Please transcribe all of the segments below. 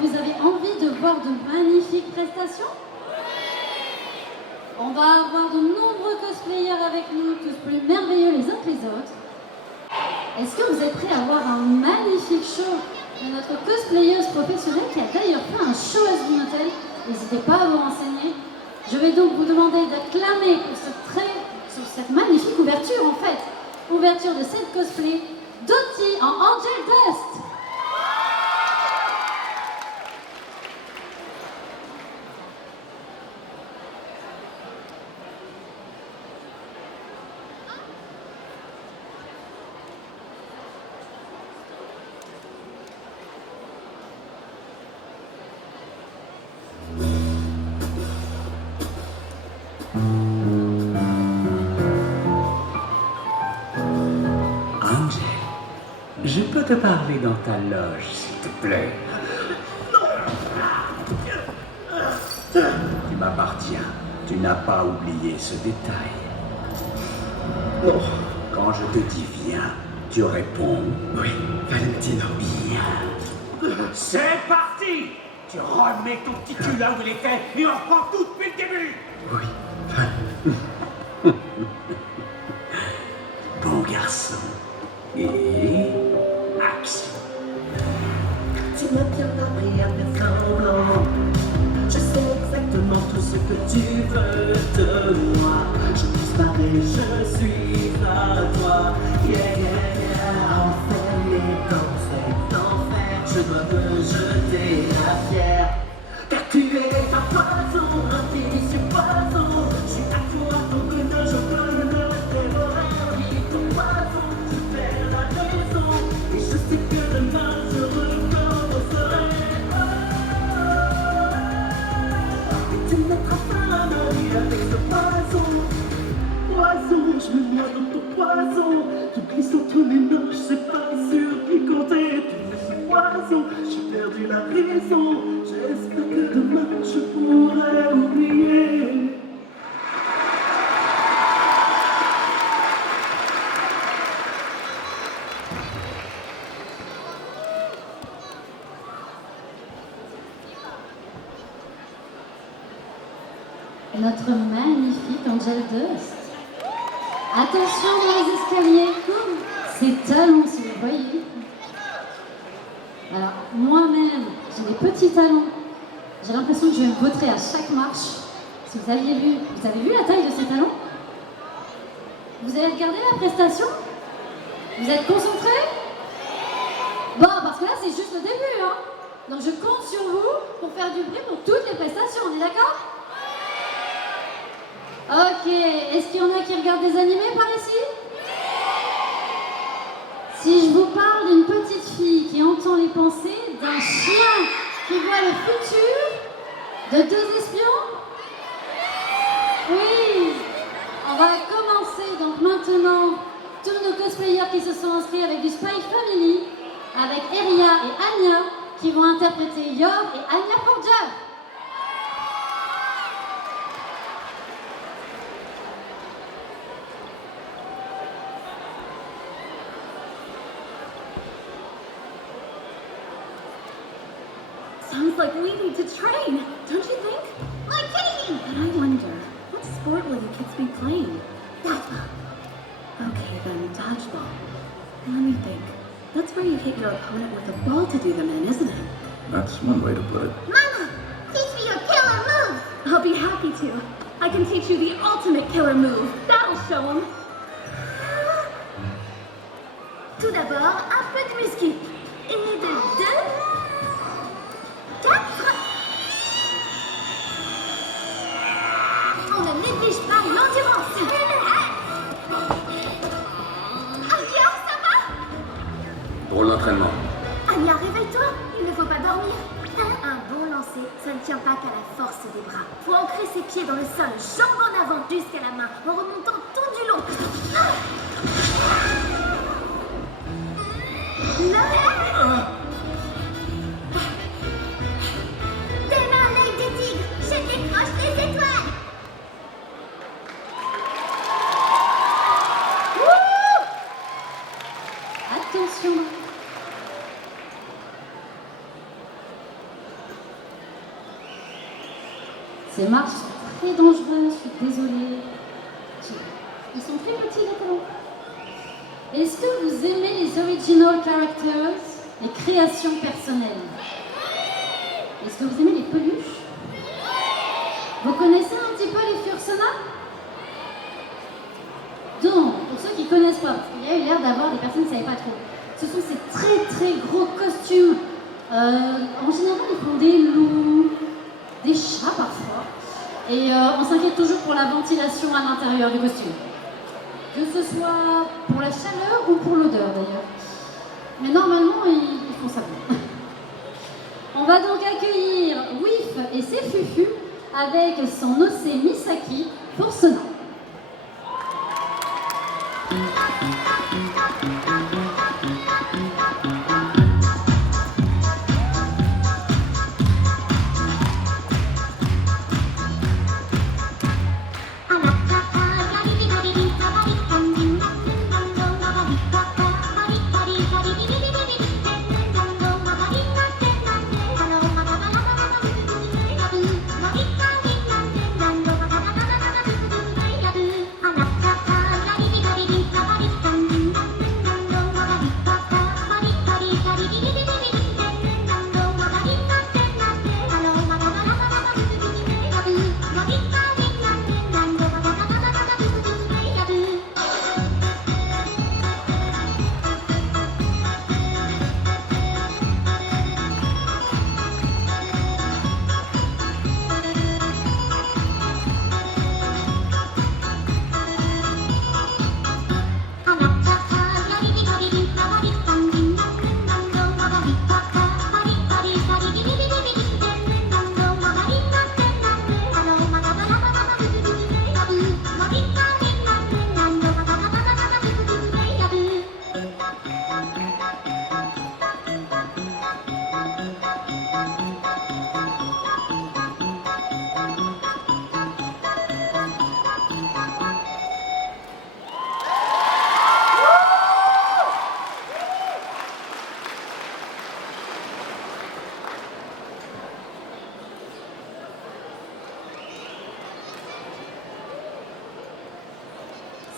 vous avez envie de voir de magnifiques prestations? On va avoir de nombreux cosplayers avec nous, tous plus merveilleux les uns que les autres. Est-ce que vous êtes prêts à voir un magnifique show de notre cosplayeuse professionnelle qui a d'ailleurs fait un show à Green Hotel? N'hésitez pas à vous renseigner. Je vais donc vous demander d'acclamer sur cette magnifique ouverture en fait. Ouverture de cette cosplay, Dottie en Angel Dust. Angel, je peux te parler dans ta loge, s'il te plaît. Tu m'appartiens. Tu n'as pas oublié ce détail. Non. Quand je te dis viens, tu réponds. Oui, Valentino. Bien. C'est parti! Tu remets ton petit cul là où il était et on reprend tout depuis le début! Oui. Bon garçon. Et action. Tu m'as bien appris à faire semblant. Je sais exactement tout ce que tu veux de moi. Je disparais, je suis à toi. Yeah, yeah, yeah. Enfermé dans cet enfer, je dois te jeter la pierre. Car tu es un poison, un délicieux poison. Je suis accro à ton bonheur, je peux me dévorer. Ton poison, je perds la raison. Et je sais que demain je recommencerai. Et tu me mettras fin à ma vie avec ce poison. Poison, je me noie dans ton poison. Tu glisses entre mes mains, je sais pas sur qui compter. Tu es poison, j'ai perdu la raison. J'espère que demain je pourrai oublier. Notre magnifique Angel Dust. Attention dans les escaliers, ces talons si vous voyez. Alors moi-même, j'ai des petits talons. J'ai l'impression que je vais me vautrer à chaque marche. Si vous avez vu la taille de ces talons? Vous avez regardé la prestation? Vous êtes concentrés? Bon, parce que là c'est juste le début, hein. Donc je compte sur vous pour faire du bruit pour toutes les prestations, on est d'accord? Ok, est-ce qu'il y en a qui regardent des animés par ici? Si je vous parle d'une petite fille qui entend les pensées, d'un chien qui voit le futur, de deux espions? Oui. On va commencer donc maintenant tous nos cosplayers qui se sont inscrits avec du Spy Family, avec Eria et Anya qui vont interpréter Yor et Anya Forger. Sounds like we need to train, don't you think? Like kidding! But I wonder, what sport will you kids be playing? Dodgeball. Okay then, dodgeball. Let me think. That's where you hit your opponent with a ball to do them in, isn't it? That's one way to put it. Mama, teach me your killer move! I'll be happy to. I can teach you the ultimate killer move. That'll show them. Tout d'abord, un peu de muscu. Et de deux... 4. On ne néglige pas l'endurance. Anya, ça va? Pour l'entraînement. Anya, réveille-toi, il ne faut pas dormir. Un bon lancer, ça ne tient pas qu'à la force des bras. Faut ancrer ses pieds dans le sol, jambes en avant jusqu'à la main, en remontant tout du long. Là. Démarre l'œil des tigres, je décroche les étoiles. Attention. Ces marches sont très dangereuses, je suis désolée. Ils sont très petits les talons. Est-ce que vous aimez les original characters, les créations personnelles? Est-ce que vous aimez les peluches? Vous connaissez un petit peu les Fursona? Donc, pour ceux qui ne connaissent pas, parce qu'il y a eu l'air d'avoir des personnes qui ne savaient pas trop, ce sont ces très très gros costumes. En général, ils font des loups, des chats parfois. Et on s'inquiète toujours pour la ventilation à l'intérieur du costume. Que ce soit pour la chaleur ou pour l'odeur d'ailleurs. Mais normalement, ils font ça bien. On va donc accueillir Whiff et ses Fufu avec son Ose Misaki pour Sona.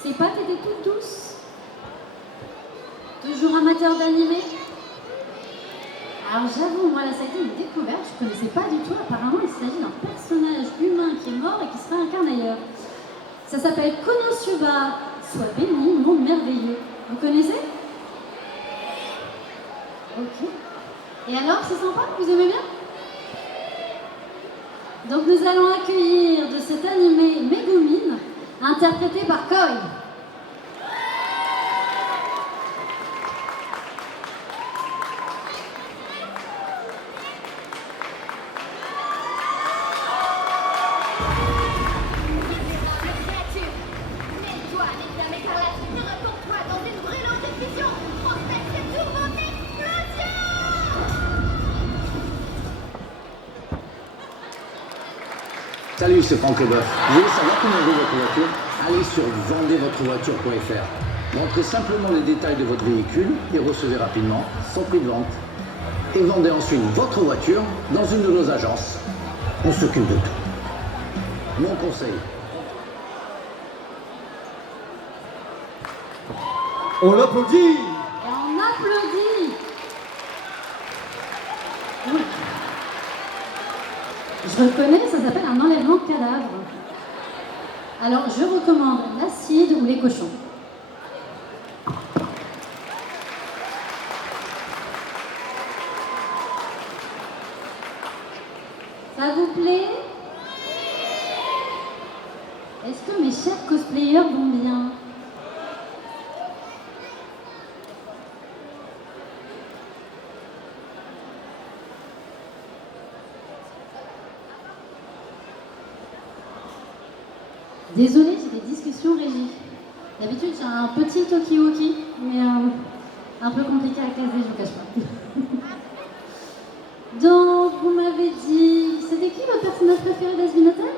Ses pattes étaient toutes douces. Toujours amateur d'animé. Alors j'avoue, moi là ça a été une découverte, je ne connaissais pas du tout. Apparemment il s'agit d'un personnage humain qui est mort et qui se réincarne ailleurs. Ça s'appelle Konosuba, soit béni, monde merveilleux. Vous connaissez? Ok. Et alors, c'est sympa? Vous aimez bien? Donc nous allons accueillir de cet animé Megumin, interprété par Koi. Salut, c'est Franck Leboeuf. Vous voulez savoir comment vaut votre voiture? Allez sur vendezvotrevoiture.fr. Montrez simplement les détails de votre véhicule et recevez rapidement son prix de vente. Et vendez ensuite votre voiture dans une de nos agences. On s'occupe de tout. Mon conseil. On l'applaudit! Et on applaudit. Oui. Je reconnais, ça s'appelle un enlèvement de cadavre. Alors, je recommande l'acide ou les cochons. Ça vous plaît? Est-ce que mes chers cosplayers vont bien? Désolée, j'ai des discussions régies. D'habitude, j'ai un petit talkie-walkie, mais un peu compliqué à caser, je vous cache pas. Donc, vous m'avez dit... C'était qui votre personnage préféré d'Azmin Hotel?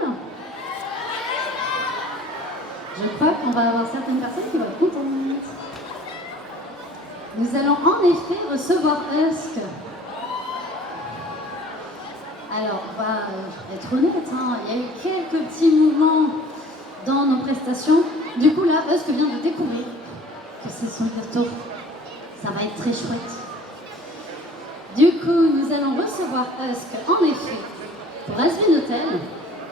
Je crois qu'on va avoir certaines personnes qui vont être contentes. Nous allons en effet recevoir Husk. Alors, on va d'être honnête, hein. Il y a eu quelques petits mouvements dans nos prestations. Du coup, là, Husk vient de découvrir que c'est son retour. Ça va être très chouette. Du coup, nous allons recevoir Husk, en effet, pour Asvin Hotel,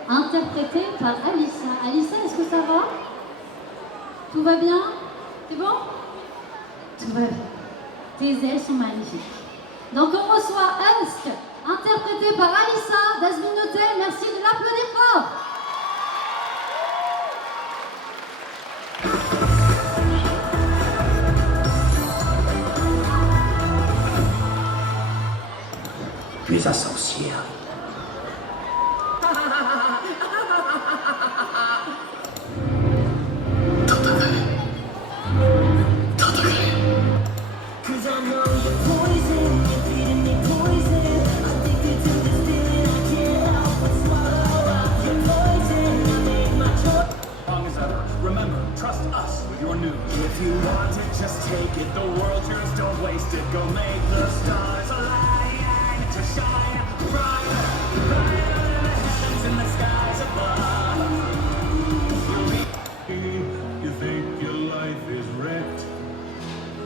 interprété par Alissa. Alissa, est-ce que ça va? Tout va bien? C'est bon? Tout va bien. Tes ailes sont magnifiques. Donc on reçoit Husk, interprété par Alissa d'Asvin Hotel. Merci de l'applaudir fort. Tu es un sorcière. Cause I know you're poison, you're feeding me poison. Addicted to this feeling, I can't help but swallow up your poison. I made my choice. Strong as ever. Remember, trust us with your news. If you want it, just take it. The world's yours, don't waste it. Go make the stars align to shine brighter, brighter than the heavens in the skies above. You think your life is wrecked?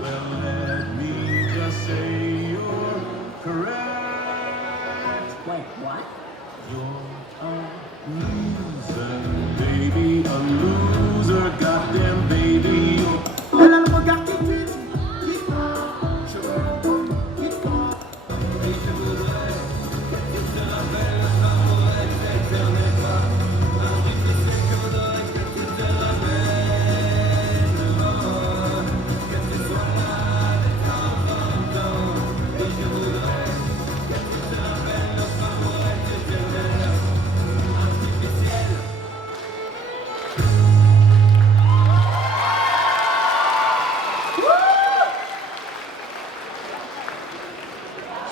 Well, let me just say you're correct. Wait, what? You're a loser, baby, a loser, goddamn baby. Elle a le regard qui tue, qui part, je veux, qui part. Et je voudrais que tu te rappelles, l'amour t'éternel pas. Envie de c'est que voudrais que tu te rappelles de moi. Que tu sois là de temps en temps. Et je voudrais que tu te rappelles, l'amour éternel. Artificiel.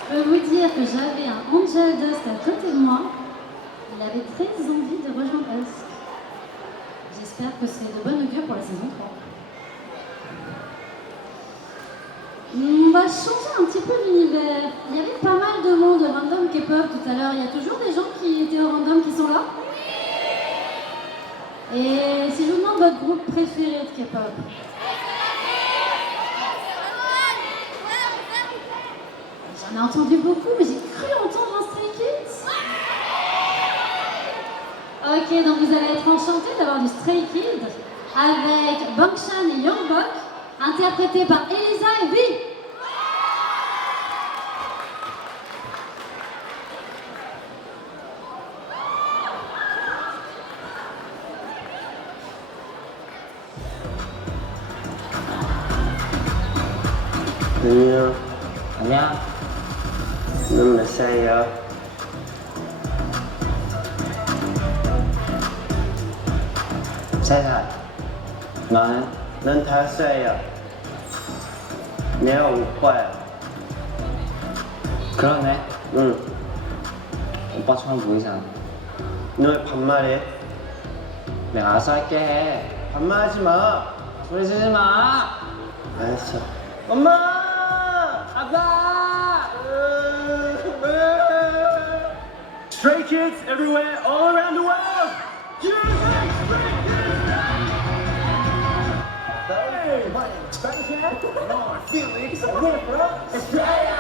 Je peux vous dire que j'avais un Angel Dust à côté de moi. Il avait très envie de rejoindre Husk. J'espère que c'est de bonne augure pour la saison 3. On va changer un petit peu l'univers. Il y avait pas mal de monde au random K-pop tout à l'heure. Il y a toujours des gens qui étaient au random qui sont là. Et si je vous demande votre groupe préféré de K-pop? J'en ai entendu beaucoup, mais j'ai cru entendre un Stray Kids. Ok, donc vous allez être enchantés d'avoir du Stray Kids avec Bangshan et Youngbok, interprétés par Elisa et V. 아니야. 넌 몇 살이야? 3살. 너는? 넌 5살이야. 내가 오빠야. 그러네. 응. 오빠처럼 보이잖아. 너 왜 반말해? 내가 알아서 할게. 반말하지 마. 소리 지르지 마. 알았어. 엄마! 아빠! Stray Kids everywhere, all around the world! Hey, my name's Bankhead. No, Felix. We're from Australia!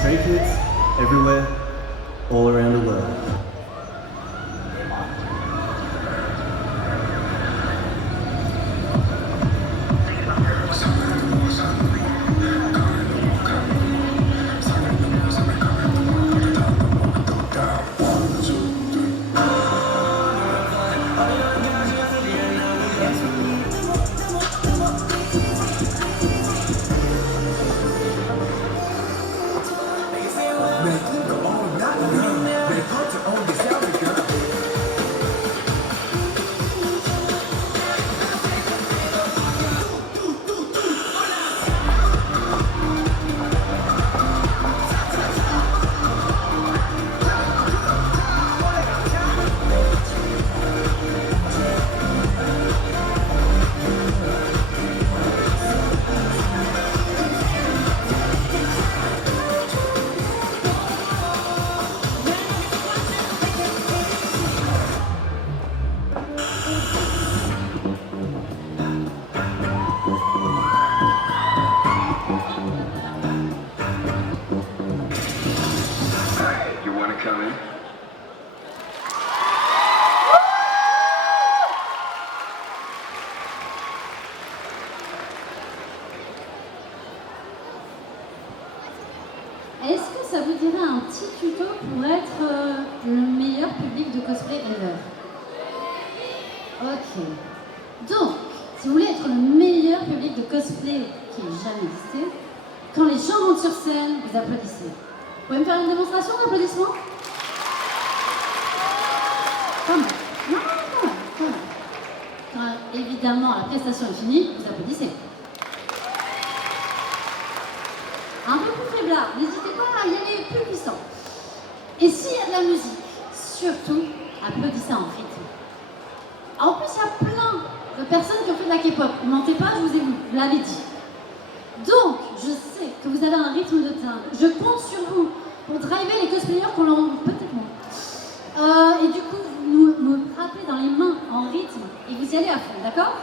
Stray Kids everywhere, all around the world. Est-ce que ça vous dirait un petit tuto pour être le meilleur public de cosplay ever? Ok. Donc, si vous voulez être le meilleur public de cosplay qui ait jamais existé, quand les gens montent sur scène, vous applaudissez. Vous pouvez me faire une démonstration d'applaudissements? Quand même. Non, quand même. Quand évidemment la prestation est finie, vous applaudissez. Un peu plus faiblard, n'hésitez pas à y aller plus puissant. Et s'il y a de la musique, surtout, applaudissez en rythme. En plus, il y a plein de personnes qui ont fait de la K-pop. Ne mentez pas, je vous ai vu, vous l'avez dit. Donc, je sais que vous avez un rythme de dingue. Je compte sur vous pour driver les cosplayers qu'on l'en peut-être moins. Et du coup, vous me frappez dans les mains en rythme et vous y allez à fond, d'accord?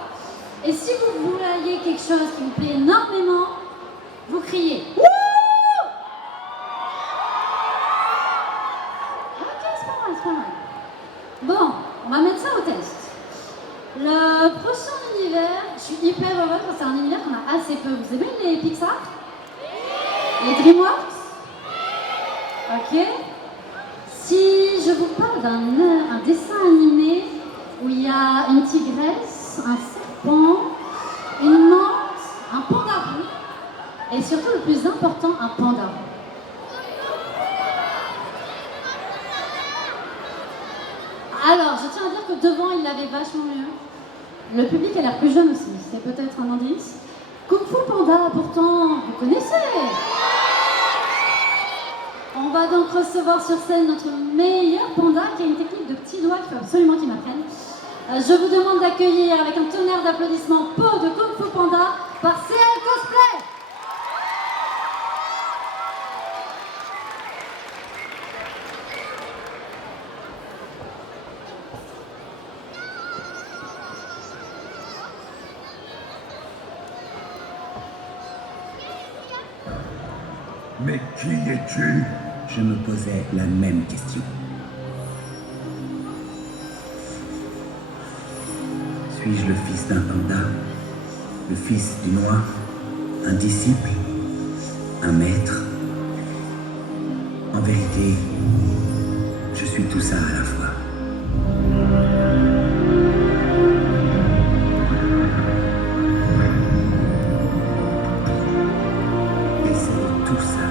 Et si vous voyez quelque chose qui vous plaît énormément, vous criez. Wouh! Ok, c'est pas mal. Bon, on va mettre ça au test. Le prochain univers, je suis hyper heureuse parce que c'est un univers qu'on a assez peu. Vous aimez les Pixar? Les DreamWorks? Ok. Si je vous parle d'un dessin animé où il y a une tigresse, un serpent, une menthe, un panda roux, et surtout le plus important, un panda roux. Alors, je tiens à dire que devant, il l'avait vachement mieux. Le public a l'air plus jeune aussi, c'est peut-être un indice. Kung Fu Panda, pourtant, vous connaissez. On va donc recevoir sur scène notre meilleur panda qui a une technique de petits doigts qu'il faut absolument qu'il m'apprenne. Je vous demande d'accueillir avec un tonnerre d'applaudissements Po de Kung Fu Panda par CL Cosplay. Mais qui es-tu? Je me posais la même question. Suis-je le fils d'un panda? Le fils du noir? Un disciple? Un maître? En vérité, je suis tout ça à la fois. Et c'est de tout ça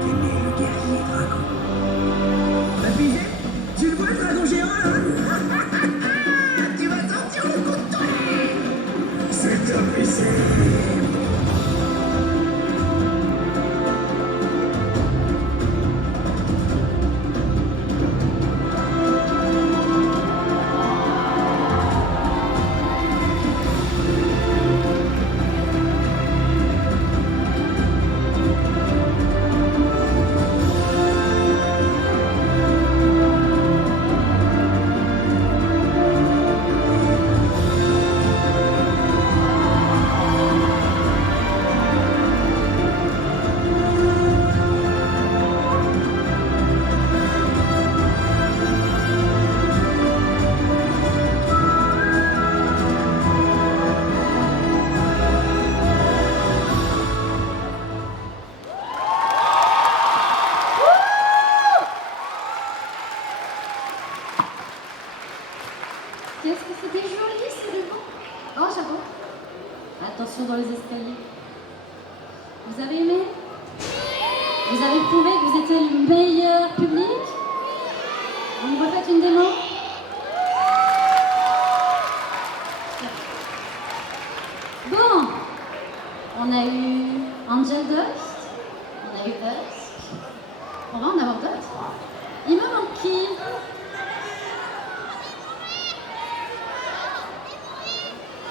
qu'est né le guerrier dragon. T'as pigé? Tu le vois le dragon géant là? Tu vas sortir le coup de toi! C'est impossible. Qu'est-ce que c'était joli ce ruban. Oh, j'avoue. Attention dans les escaliers. Vous avez aimé? Vous avez prouvé que vous étiez le meilleur public? Vous me refaites une démo? Bon, on a eu Angel Dust, on a eu Husk, on va en avoir d'autres. Il me manque qui?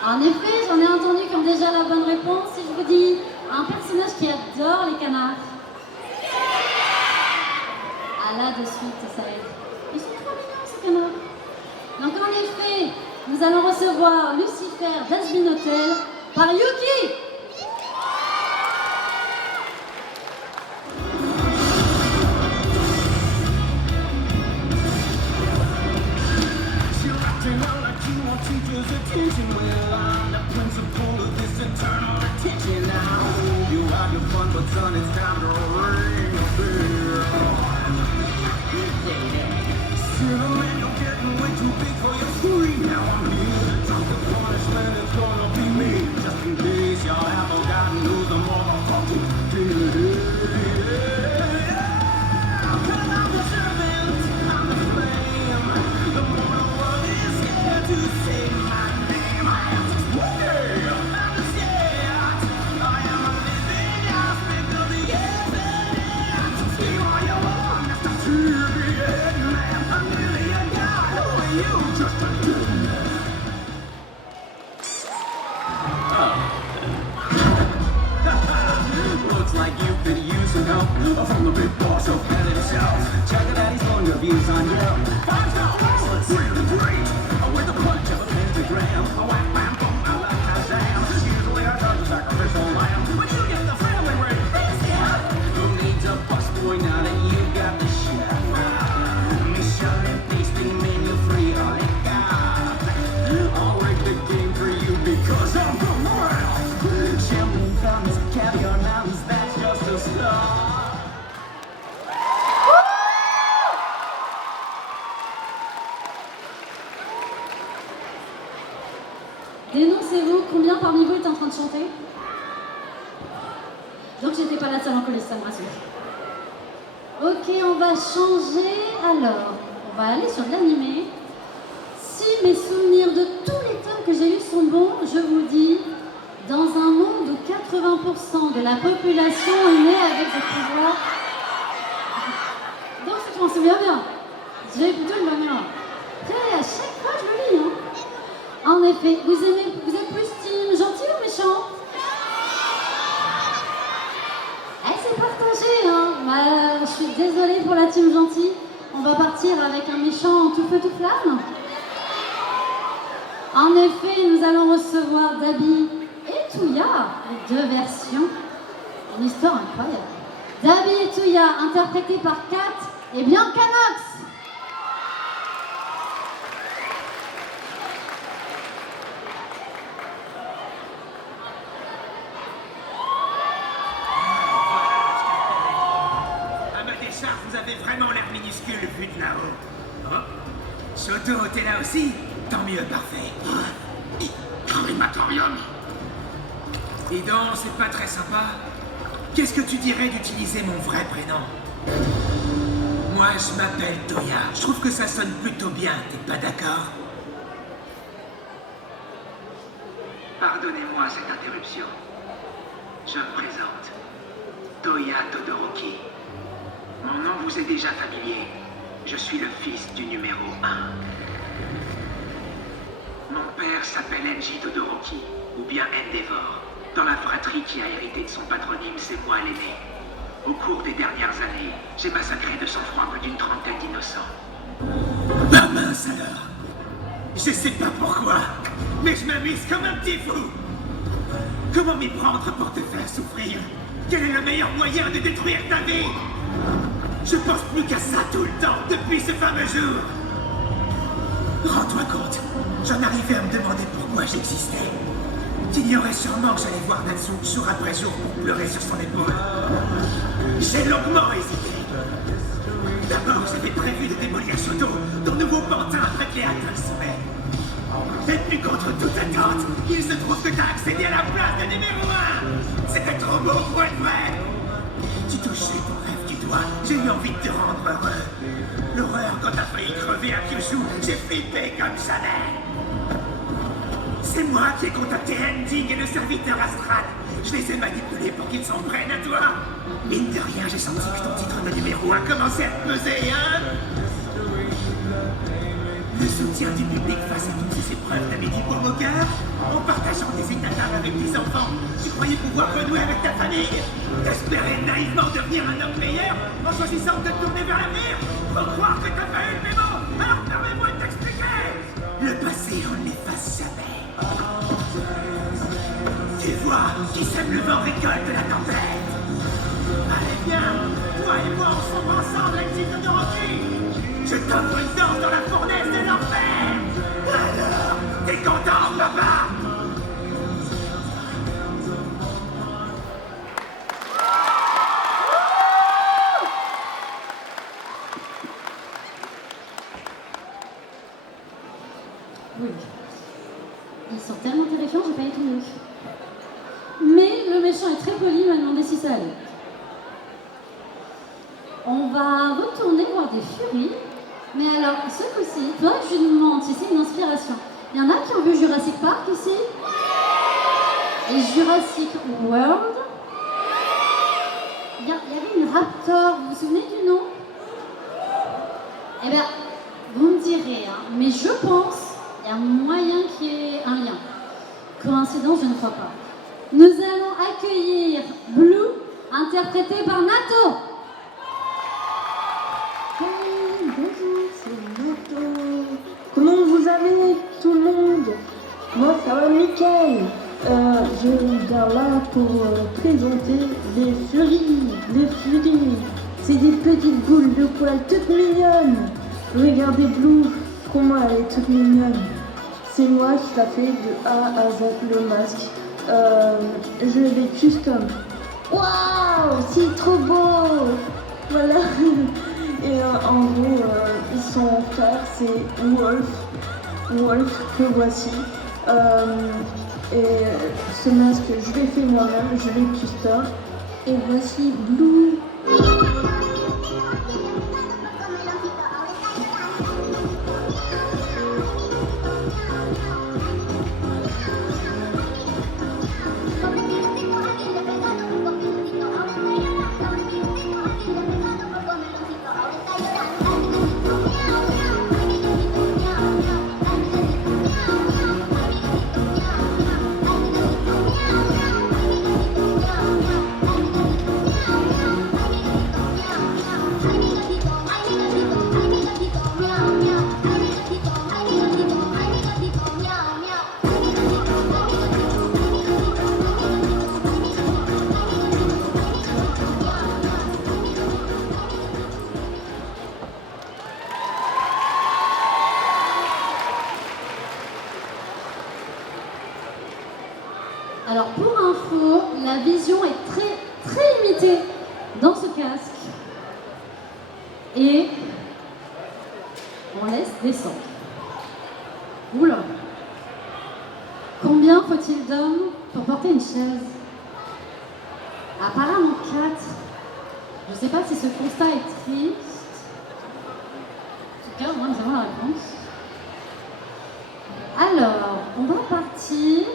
En effet, j'en ai entendu qui ont déjà la bonne réponse. Si je vous dis un personnage qui adore les canards. Ah là, de suite, ça aide. Ils sont trop mignons, ces canards. Donc en effet, nous allons recevoir Lucifer d'Asbin Hotel par Yuki. Teacher's attention, well, I'm the principal of this eternal attention. Now, you have your fun, but son, it's time to ring a bell. Looks like you could use some help from the big boss of hell himself. Check it out, he's going to views on Yelp. 5-star bracelets, really great. With a punch of a pentagram. Wham, bam, boom, I like Shazam. Usually I charge a sacrificial lamb, but you get the family ring. Who needs a busboy now that you got the chef? Michelin tasting menu free, I'll rig the game for you because I'm the world. Champagne fountains, caviar mountains, that's just a start. Dénoncez-vous, combien parmi vous est en train de chanter? Donc j'étais pas la seule en coulisses, ça me rassure. Ok, on va changer. Alors, on va aller sur de l'animé. Si mes souvenirs de tous les tomes que j'ai lus sont bons, je vous dis, dans un monde où 80% de la population est née avec des pouvoirs... Donc je m'en souviens bien. J'ai plutôt une bonne mémoire. Après, à chaque fois, je le lis. En effet, vous êtes plus team gentil ou méchant? C'est partagé, je suis désolée pour la team gentille. On va partir avec un méchant tout feu tout flamme. En effet, nous allons recevoir Dabi et Touya, les deux versions. Une histoire incroyable. Dabi et Touya, interprétés par Kat et Bianca Nox. Vous avez vraiment l'air minuscule vu de là-haut. Oh. Shoto, t'es là aussi? Tant mieux, parfait. Crematorium. Dis donc, c'est pas très sympa. Qu'est-ce que tu dirais d'utiliser mon vrai prénom? Moi, je m'appelle Toya. Je trouve que ça sonne plutôt bien, t'es pas d'accord? Pardonnez-moi cette interruption. Je me présente. Toya Todoroki. Mon nom vous est déjà familier. Je suis le fils du numéro 1. Mon père s'appelle Enji Todoroki, ou bien Endeavor. Dans la fratrie qui a hérité de son patronyme, c'est moi l'aîné. Au cours des dernières années, j'ai massacré de sang-froid plus d'une trentaine d'innocents. Bah mince alors. Je sais pas pourquoi, mais je m'amuse comme un petit fou. Comment m'y prendre pour te faire souffrir? Quel est le meilleur moyen de détruire ta vie? Je pense plus qu'à ça tout le temps, depuis ce fameux jour. Rends-toi compte, j'en arrivais à me demander pourquoi j'existais. T'ignorais sûrement que j'allais voir Natsu jour après jour pour pleurer sur son épaule. J'ai longuement hésité. D'abord, j'avais prévu de démolir Shoto, ton nouveau pantin après qu'il ait atteint le sommet. Et puis contre toute attente, il se trouve que t'as accédé à la place de numéro 1. C'était trop beau pour être vrai. Tu touchais ton rêve du doigt, j'ai eu envie de te rendre heureux. L'horreur quand t'as failli crever à Kyushu, j'ai flippé comme jamais. C'est moi qui ai contacté Ending et le serviteur astral. Je les ai manipulés pour qu'ils s'en prennent à toi. Mine de rien, j'ai senti que ton titre de numéro 1 commençait à te peser, hein? Le soutien du public face à toutes ces épreuves t'avait dit baume au cœur. En partageant des états avec tes enfants, tu croyais pouvoir renouer avec ta famille? T'espérais naïvement devenir un homme meilleur en choisissant de te tourner vers l'avenir? Faut croire que t'as pas eu le mémo. Alors permets-moi de t'expliquer. Le passé, on ne l'efface jamais. Tu vois, qui sème le vent récolte la tempête. Allez bien, toi et moi on sombre ensemble avec Tito Doroki. Je t'offre une danse dans la fournaise de l'enfer. Alors, t'es content, papa? Oui. Ils sont tellement terrifiants, j'ai pas étonné. Mais le méchant est très poli, il m'a demandé si ça allait. On va retourner voir des furies. Mais alors, ce coup-ci, il faudrait que je lui demande si c'est une inspiration. Il y en a qui ont vu Jurassic Park ici? Et Jurassic World? Il y avait une raptor, vous vous souvenez du nom? Eh bien, vous me direz, hein, mais je pense qu'il y a moyen qu'il y ait un lien. Coïncidence. coïncidence, je ne crois pas. Nous allons accueillir Blue, interprété par Nato. Hey, bonjour, c'est Nato. Comment vous allez, tout le monde? Moi, ça va nickel. Je viens là pour présenter les furies. Les furies, c'est des petites boules de poils toutes mignonnes. Regardez Blue, comment elle est toute mignonne. C'est moi qui l'a fait de A à Z le masque. Je l'ai custom. Waouh, c'est trop beau. Voilà. Et en gros, son frère c'est Wolf que voici. Et ce masque, je l'ai fait moi-même, je l'ai custom. Et voici Blue. Alors pour info, la vision est très limitée dans ce casque. Et on laisse descendre. Oula. Combien faut-il d'hommes pour porter une chaise? Apparemment 4. Je ne sais pas si ce constat est triste. En tout cas, moi, nous avons la réponse. Alors, on va partir.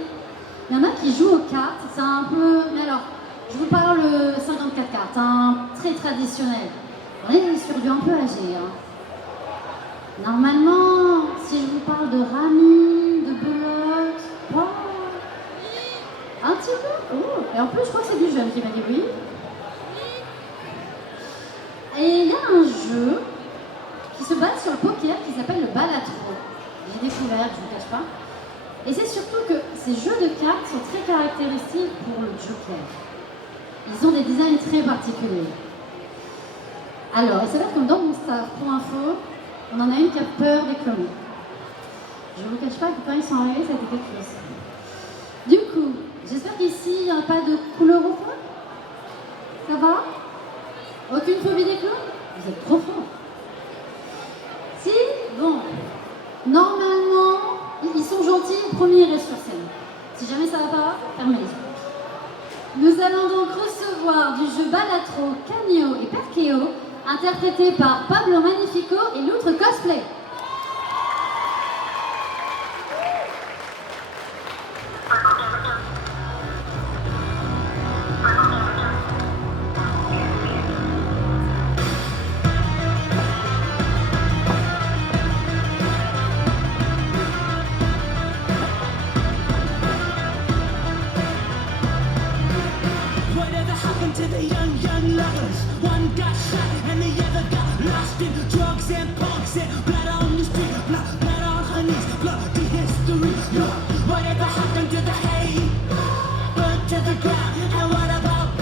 Il y en a qui jouent aux cartes, c'est un peu... Mais alors, je vous parle 54 cartes, hein, très traditionnel. On est sur du un peu âgé. Hein. Normalement, si je vous parle de Rami, de belote, wow, un petit peu. Oh. Et en plus, je crois que c'est du jeune qui m'a dit oui. Et il y a un jeu qui se base sur le poker qui s'appelle le Balatro. J'ai découvert, je ne vous cache pas. Et c'est surtout que ces jeux de cartes sont très caractéristiques pour le joker. Ils ont des designs très particuliers. Alors, il s'avère comme dans mon staff, pour info, on en a une qui a peur des clowns. Je ne vous cache pas que quand ils sont arrivés, ça a été quelque chose. Du coup, j'espère qu'ici, il n'y a pas de couleur au feu. Ça va? Aucune phobie des clowns? Vous êtes trop forts. Si? Bon. Normalement, ils sont gentils, le premier il reste sur scène. Si jamais ça va pas, fermez les yeux. Nous allons donc recevoir du jeu Balatro, Cagno et Perkeo, interprété par Pablo Magnifico et l'autre cosplay. To the young lovers, one got shot and the other got lost in drugs and punks and blood on the street, blood on her knees, bloody history. Whatever happened to the hay, burnt to the ground? And what about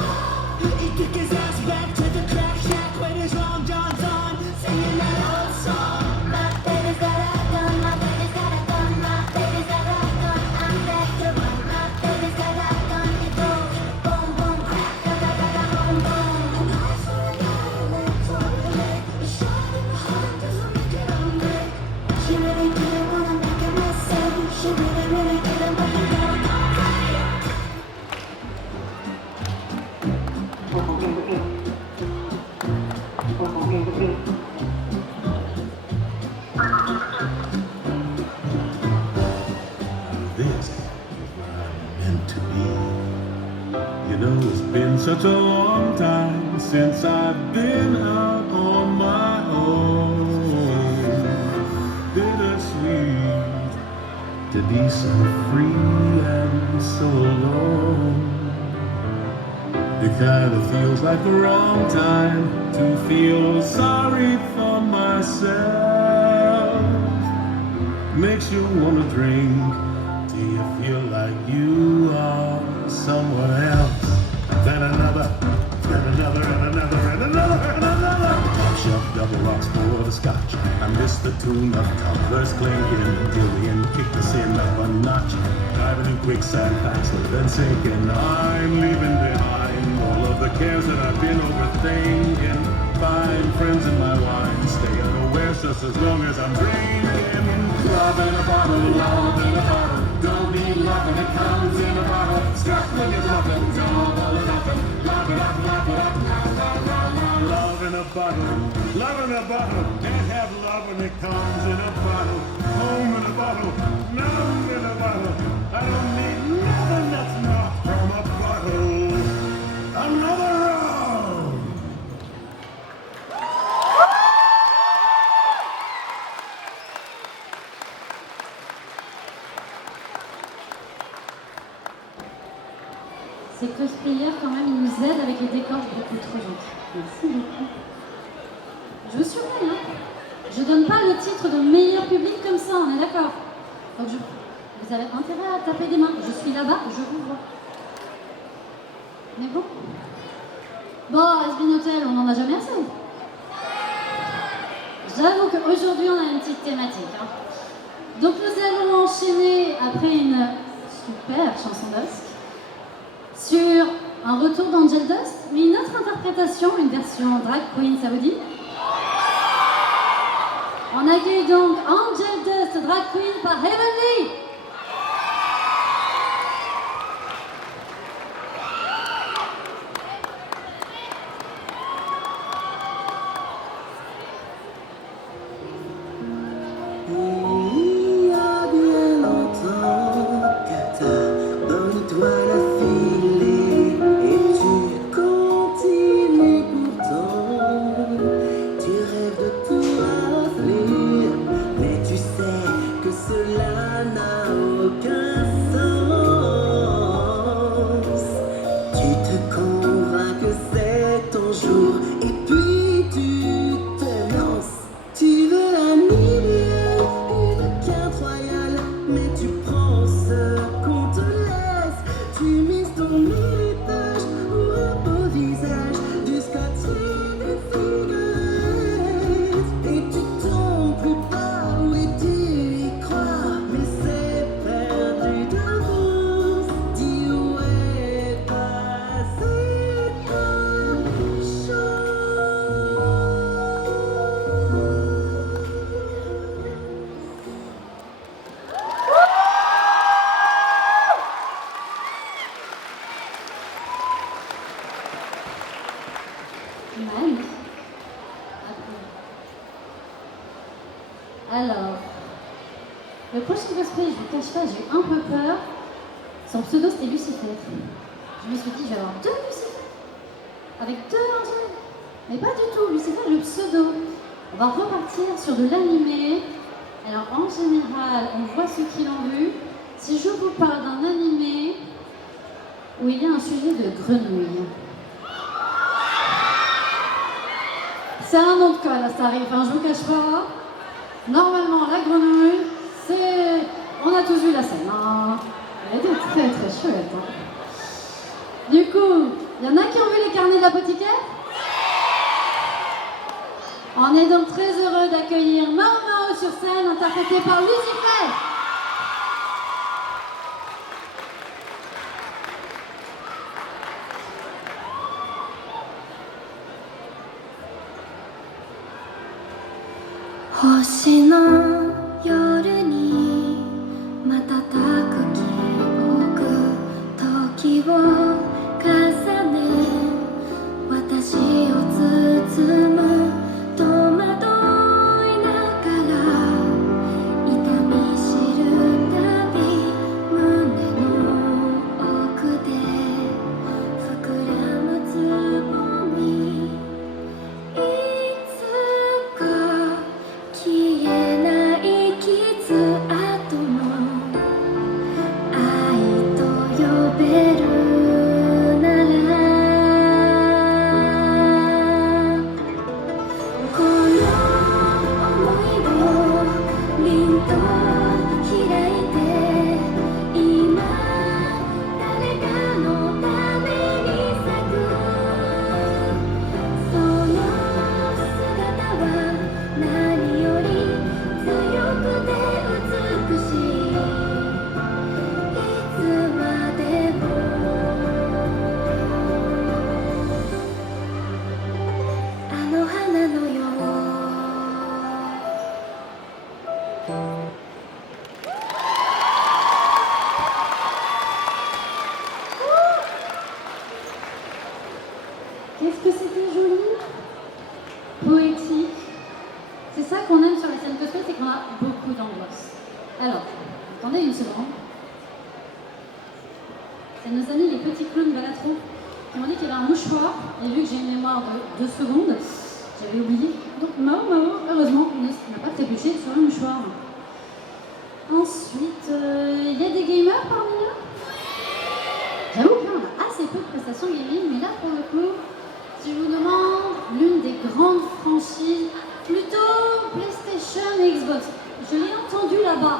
he took his ass back to the crack shack with his Long Johns on, singing that old song. My baby's got a gun, my baby's got a gun, my baby's got a gun. I'm back to run, my baby's got a gun. It goes boom boom crack. She really didn't wanna make a mistake. She really didn't want to go. This is where I'm meant to be. You know, it's been such a long time since I've been out on my own. Bittersweet to be so free and so alone. It kind of feels like the wrong time to feel sorry for myself. Makes you want to drink till you feel like you are somewhere else. Then another, and another, and another, and another, and another. Shove double rocks for the scotch. I miss the tune of tumblers clinking until the end kicked us in up a notch. Diving in quicksand faster than sinking. I'm leaving behind all of the cares that I've been overthinking. Find friends in my wine, stay unaware just as long as I'm drinking. Love in a bottle, love in a bottle. Don't need love when it comes in a bottle. Struck when you're loving, don't hold it up. Love it up, love it up, la la la la. Love in a bottle, love in a bottle. Can't have love when it comes in a bottle. Home in a bottle, love in a bottle. I don't need nothing that's not from a bottle. Another round. Ces cosplayers, quand même, ils nous aident avec les décors beaucoup trop gentils. Merci beaucoup. Je vous surveille, hein. Je donne pas le titre de meilleur public comme ça, on est d'accord. Donc vous avez intérêt à taper des mains. Je suis là-bas, je vous vois. Mais bon. Bon, Has-Been Hotel, on n'en a jamais assez. J'avoue qu'aujourd'hui, on a une petite thématique. Hein. Donc nous allons enchaîner après une super chanson d'Osc sur un retour d'Angel Dust, mais une autre interprétation, une version drag queen, ça vous dit? On accueille donc Angel Dust, drag queen par Heavenly. Il y a bien longtemps que t'as bonne toile à filer et tu continues pourtant. Tu rêves de tout rafler, mais tu sais que cela n'a aucun sens. Tu te convaincs que c'est ton jour et puis tu te lances. Tu veux animer une quinte royale, mais tu prends ce qu'on te laisse. Tu mises ton héritage ou un beau visage, du scotch et des cigarettes. Et tu tombes plus bas, oui tu y crois, mais c'est perdu d'avance. Dis où est passé ta chance. Magnifique. Alors, le prochain cosplay, je vous cache pas, j'ai eu un peu peur. Son pseudo, c'était Lucifer. Je me suis dit, je vais avoir deux Lucifer. Avec deux Angel. Mais pas du tout, Lucifer, le pseudo. On va repartir sur de l'animé. Alors, en général, on voit ceux qui l'ont vu. Si je vous parle d'un animé où il y a un sujet de grenouille. C'est un nom de code, ça arrive, hein, je vous cache pas. Normalement, la grenouille, c'est... On a tous vu la scène, hein. Elle était très très chouette. Hein. Du coup, il y en a qui ont vu les carnets de l'apothicaire? On est donc très heureux d'accueillir Mao Mao sur scène, interprété par Lucifer. Hoshi no yoru ni matataku kiboku toki wo kasane watashi o tsutsumu tomadoi nagara itami shiru tabi mune no oku de fukuramu tsubomi itsuka消えない傷跡もべるならこの想いを凛と開いて今誰かのために咲くその姿は何より強くて美しいいつまでもあの花のようQu'est-ce que c'était joli, poétique. C'est ça qu'on aime sur la scène cosplay, c'est qu'on a beaucoup d'angoisse. Alors, attendez une seconde. C'est nos amis les petits clowns Balatro qui m'ont dit qu'il y avait un mouchoir. Et vu que j'ai une mémoire de 2 secondes, j'avais oublié. Donc Mao, heureusement, ne m'a pas trébuché sur le mouchoir. Ensuite, il y a des gamers parmi eux. J'avoue que là, on a assez peu de prestations gaming, mais là, pour le coup, si je vous demande l'une des grandes franchises, plutôt PlayStation et Xbox, je l'ai entendu là-bas,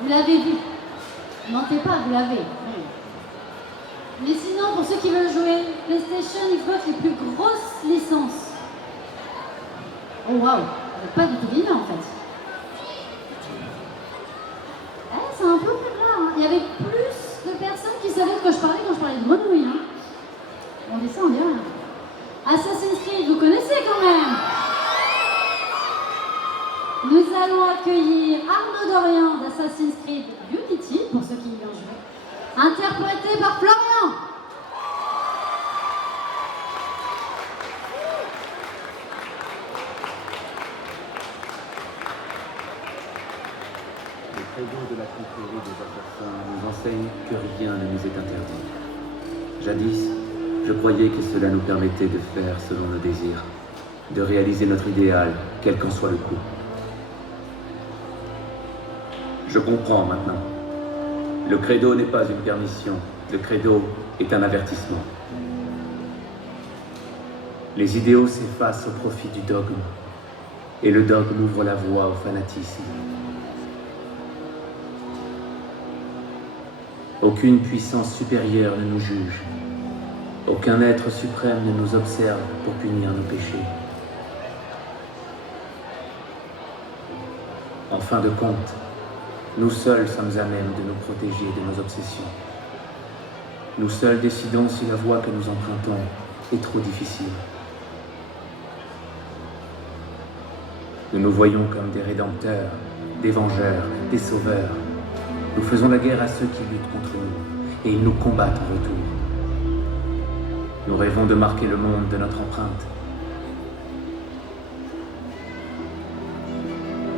vous l'avez vu. Mentez pas, vous l'avez. Oui. Mais sinon, pour ceux qui veulent jouer, PlayStation, Xbox, les plus grosses licences. Oh waouh, pas du tout gamer en fait. C'est un peu plus rare. Hein. Il y avait plus de personnes qui savaient de quoi je parlais quand je parlais de grenouilles. Hein. On dit ça, on dit rien. Assassin's Creed, vous connaissez quand même. Nous allons accueillir Arnaud Dorian d'Assassin's Creed Unity, pour ceux qui y ont joué, interprété par Florian. Le credo de la confrérie des assassins nous enseigne que rien ne nous est interdit. Jadis, je croyais que cela nous permettait de faire selon nos désirs, de réaliser notre idéal, quel qu'en soit le coût. Je comprends maintenant. Le credo n'est pas une permission, le credo est un avertissement. Les idéaux s'effacent au profit du dogme, et le dogme ouvre la voie au fanatisme. Aucune puissance supérieure ne nous juge. Aucun être suprême ne nous observe pour punir nos péchés. En fin de compte, nous seuls sommes à même de nous protéger de nos obsessions. Nous seuls décidons si la voie que nous empruntons est trop difficile. Nous nous voyons comme des rédempteurs, des vengeurs, des sauveurs. Nous faisons la guerre à ceux qui luttent contre nous, et ils nous combattent en retour. Nous rêvons de marquer le monde de notre empreinte.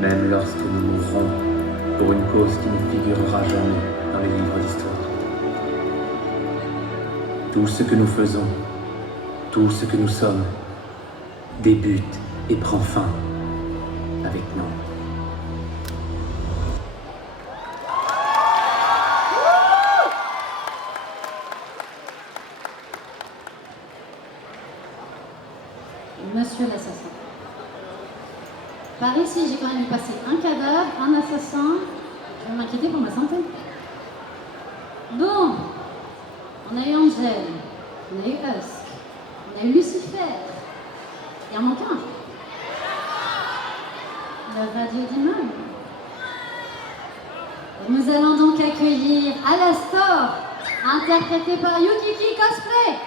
Même lorsque nous mourrons pour une cause qui ne figurera jamais dans les livres d'histoire. Tout ce que nous faisons, tout ce que nous sommes, débute et prend fin avec nous. Monsieur l'assassin. Par ici, j'ai quand même vu passer un cadavre, un assassin. Je vais m'inquiéter pour ma santé. Bon, on a eu Angel, on a eu Husk, on a eu Lucifer. Il en manque un. Le Radio-Demon. Et nous allons donc accueillir Alastor, interprété par Yukiki Cosplay.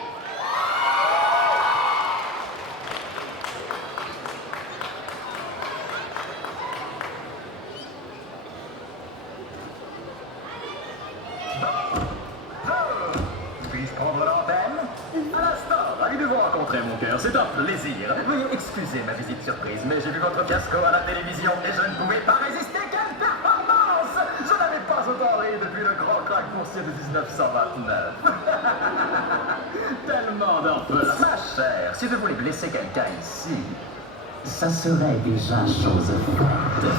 Puis-je prendre l'antenne? Alastor, allez-vous rencontrer mon cœur, c'est un plaisir. Veuillez excuser ma visite surprise, mais j'ai vu votre fiasco à la télévision et je ne pouvais pas résister. Quelle performance! Je n'avais pas autant ri depuis le grand crack boursier de 1929. Tellement d'orphelins. Ma chère, si je voulais blesser quelqu'un ici, ça serait déjà chose faite.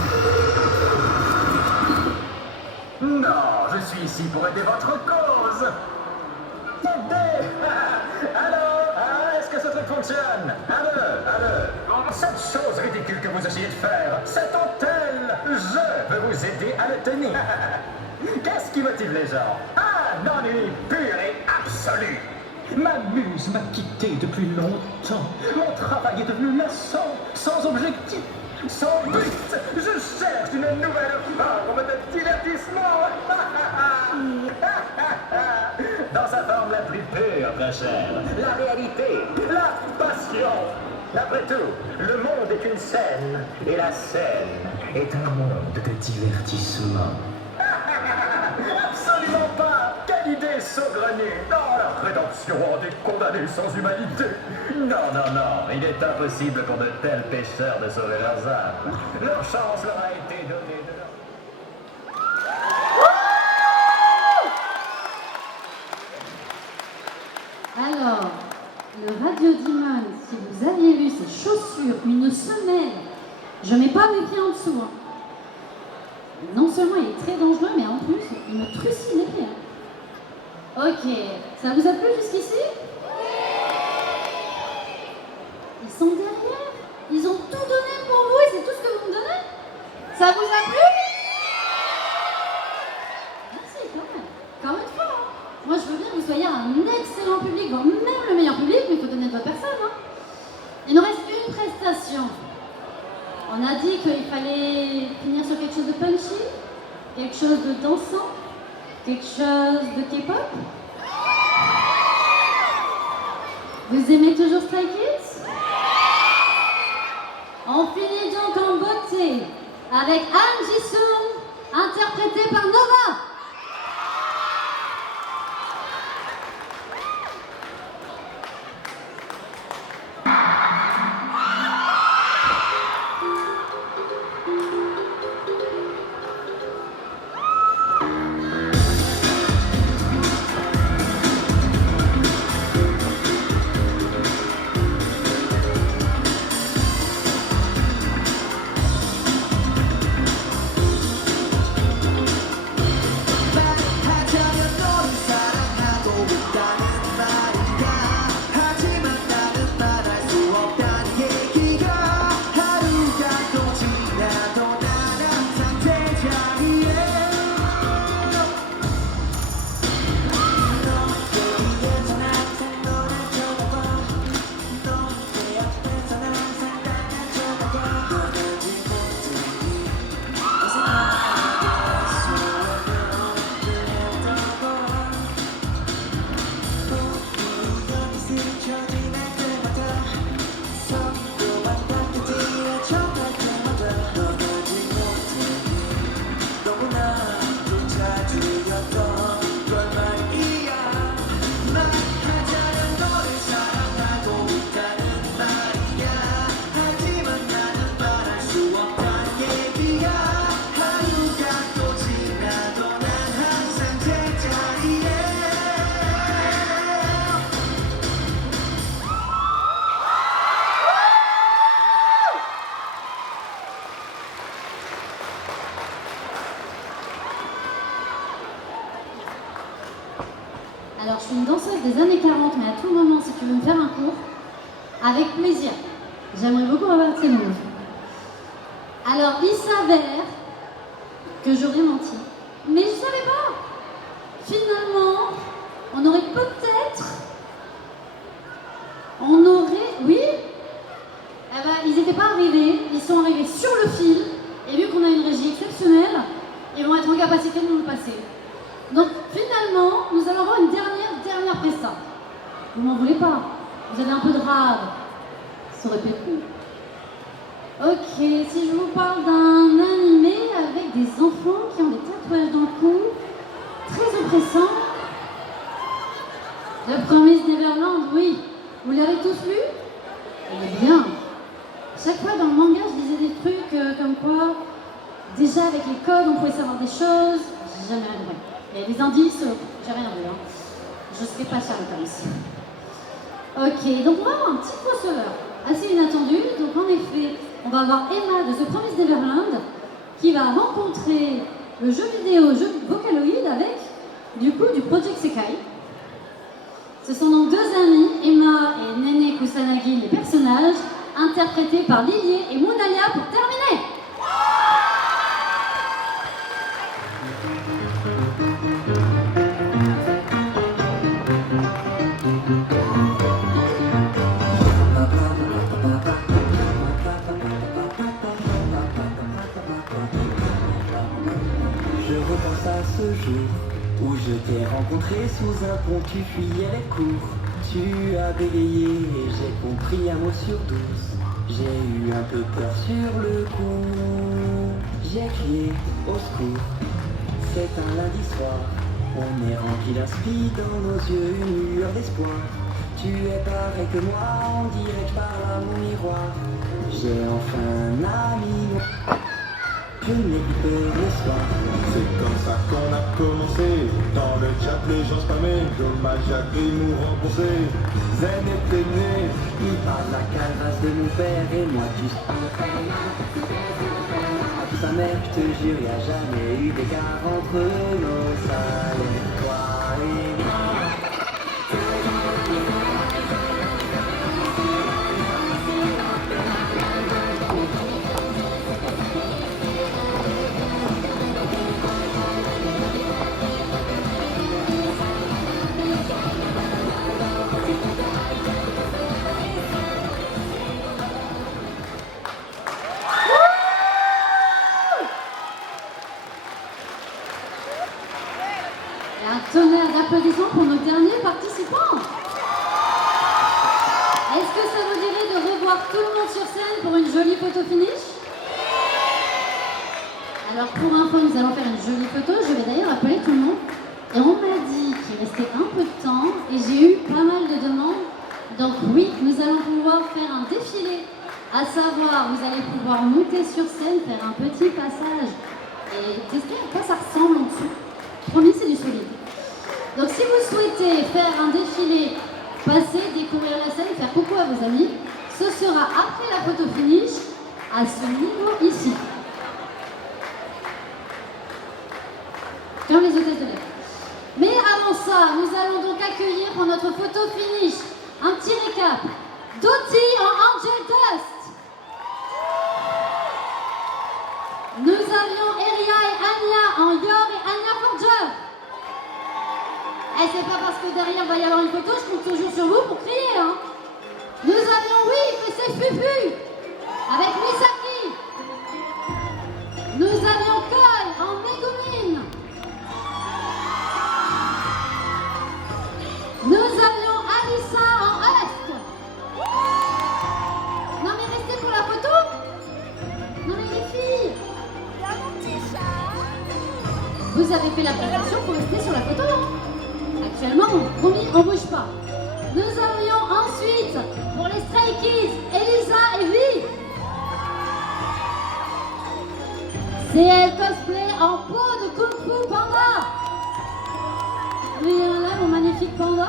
Non, je suis ici pour aider votre cause. fonctionne. Allez. Cette chose ridicule que vous essayez de faire, cet hôtel, je veux vous aider à le tenir. Qu'est-ce qui motive les gens? Un ennui pur et absolu. Ma muse m'a quitté depuis longtemps. Mon travail est devenu lassant, sans objectif, sans but. Je cherche une nouvelle forme de divertissement. Dans sa forme la plus pure, très chère. La réalité, la passion. Après tout, le monde est une scène, et la scène est un monde de divertissement. Absolument pas! Quelle idée saugrenue! Non, la rédemption rend des condamnés sans humanité! Non, il est impossible pour de tels pécheurs de sauver leurs âmes. Leur chance leur a été donnée de leur... Alors, le Radio Demon, si vous aviez vu ses chaussures, une semelle, je mets pas mes pieds en dessous. Hein. Non seulement il est très dangereux, mais en plus, il me trucide les pieds. Ok, ça vous a plu jusqu'ici? Ils sont derrière, ils ont tout donné pour vous et c'est tout ce que vous me donnez? Ça vous a plu? Merci, quand même fois. Hein. Moi, je veux bien que vous soyez un excellent public, voire même le meilleur public, mais il faut donner de votre personne. Hein. Il nous reste une prestation. On a dit qu'il fallait finir sur quelque chose de punchy, quelque chose de dansant, quelque chose de K-pop. Vous aimez toujours Stray Kids? On finit donc en beauté avec Han Ji-sung, interprété par Nova. Alors, je suis une danseuse des années 40, mais à tout moment, si tu veux me faire un cours, avec plaisir. J'aimerais beaucoup avoir de ces moves. Alors, il s'avère que j'aurais menti, mais je savais pas. Finalement, on aurait peut-être... Oui. Eh ben, ils n'étaient pas arrivés, ils sont arrivés sur le fil, et vu qu'on a une régie exceptionnelle, ils vont être en capacité de nous le passer. Donc finalement, nous allons avoir une dernière presta. Vous m'en voulez pas? Vous avez un peu de rave. Ça aurait pu être cool. Ok, si je vous parle d'un animé avec des enfants qui ont des tatouages dans le cou, très oppressant. The Promised Neverland, oui. Vous l'avez tous lu? Eh bien, chaque fois dans le manga, je disais des trucs comme quoi, déjà avec les codes, on pouvait savoir des choses. J'ai jamais rien compris. Il y a des indices, j'ai rien vu. Hein. Je serai pas Sherlock Holmes. Ok, donc on va avoir un petit crossover assez inattendu. Donc en effet, on va avoir Emma de The Promised Neverland qui va rencontrer le jeu vidéo, jeu Vocaloid avec du coup du Project Sekai. Ce sont donc deux amis, Emma et Nene Kusanagi, les personnages, interprétés par Lilié et Mounalia pour terminer. Je repense à ce jour où je t'ai rencontré sous un pont, tu fuyais les cours. Tu as bégayé et j'ai compris un mot sur 12. J'ai eu un peu peur sur le coup. J'ai crié au secours. C'est un lundi soir. On est rempli d'inspi dans nos yeux, une lueur d'espoir. Tu es pareil que moi, on dirait que je parle à mon miroir. J'ai enfin un ami. Je n'ai plus peur le soir. C'est comme ça qu'on a commencé. Dans le chat, les gens spammaient. Dommage à gris nous rembourser. Zen était né. Il parle la calvasse de mon père et moi tu sa mère, je te jure, y a jamais eu d'écart entre nos salaires, toi et moi. Et un tonnerre d'applaudissements pour nos derniers participants. Est-ce que ça vous dirait de revoir tout le monde sur scène pour une jolie photo finish? Alors pour info, nous allons faire une jolie photo. Je vais d'ailleurs appeler tout le monde. Et on m'a dit qu'il restait un peu de temps et j'ai eu pas mal de demandes. Donc oui, nous allons pouvoir faire un défilé. À savoir, vous allez pouvoir monter sur scène, faire un petit passage et tester à quoi ça ressemble en dessous. Promis, c'est du solide. Donc si vous souhaitez faire un défilé, passer, découvrir la scène, faire coucou à vos amis, ce sera après la photo finish, à ce niveau ici. Comme les hôtesses de l'air. Mais avant ça, nous allons donc accueillir pour notre photo finish un petit récap. Dottie en Angel Dust. Nous avions Eria et Anya en Yor et Anya for Job. Et c'est pas parce que derrière il va y avoir une photo, je compte toujours sur vous pour crier. Hein. Nous avions Wif et ses Fufu avec Misaki. Nous avions Koi en Megumin. Nous avions Alissa en Est. Non mais restez pour la photo. Non mais les filles. Vous avez fait la présentation pour rester sur la photo, hein. Actuellement, promis, on bouge pas. Nous avions ensuite, pour les Stray Kids, Elisa et Vi. CL cosplay en peau de Kung Fu Panda. Oui, là, mon magnifique panda.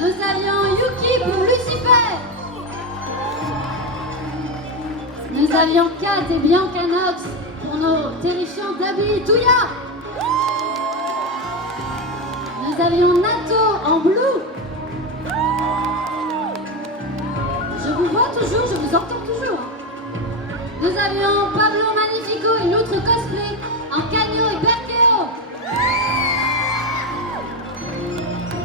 Nous avions Yuki pour Lucifer. Nous avions Kat et Bianca Nox pour nos terrifiants Dabi et Touya. Nous avions Nato en blue. Je vous vois toujours, je vous entends toujours. Nous avions Pablo Magnifico et l'autre cosplay en Canio et Perkeo.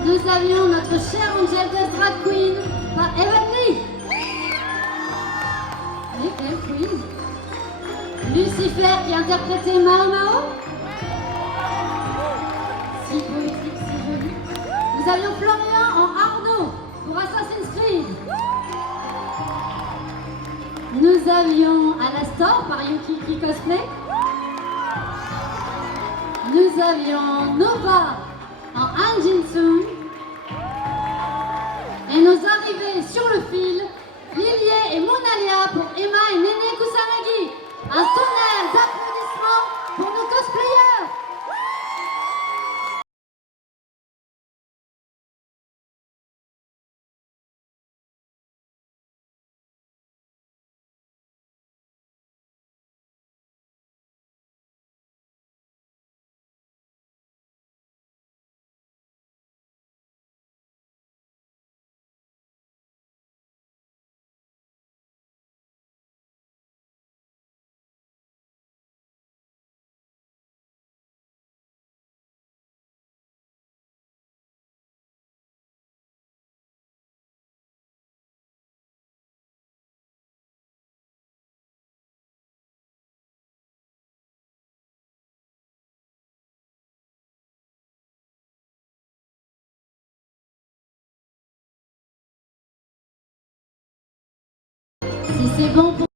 Nous avions notre chère Angel Dust Drag Queen par Heavenly. Et quelle queen. Lucifer qui interprétait Mao Mao. Si poétique, si joli. Nous avions Florian en Arnaud pour Assassin's Creed. Nous avions Alastor par Yukiki Cosplay. Nous avions Nova en Han Jin-sung. Et nos arrivées sur le fil, Lilié et Mounalia pour Emma et Nene Kusanagi. Un tonnerre d'applaudissements pour nos cosplayers. Si c'est bon pour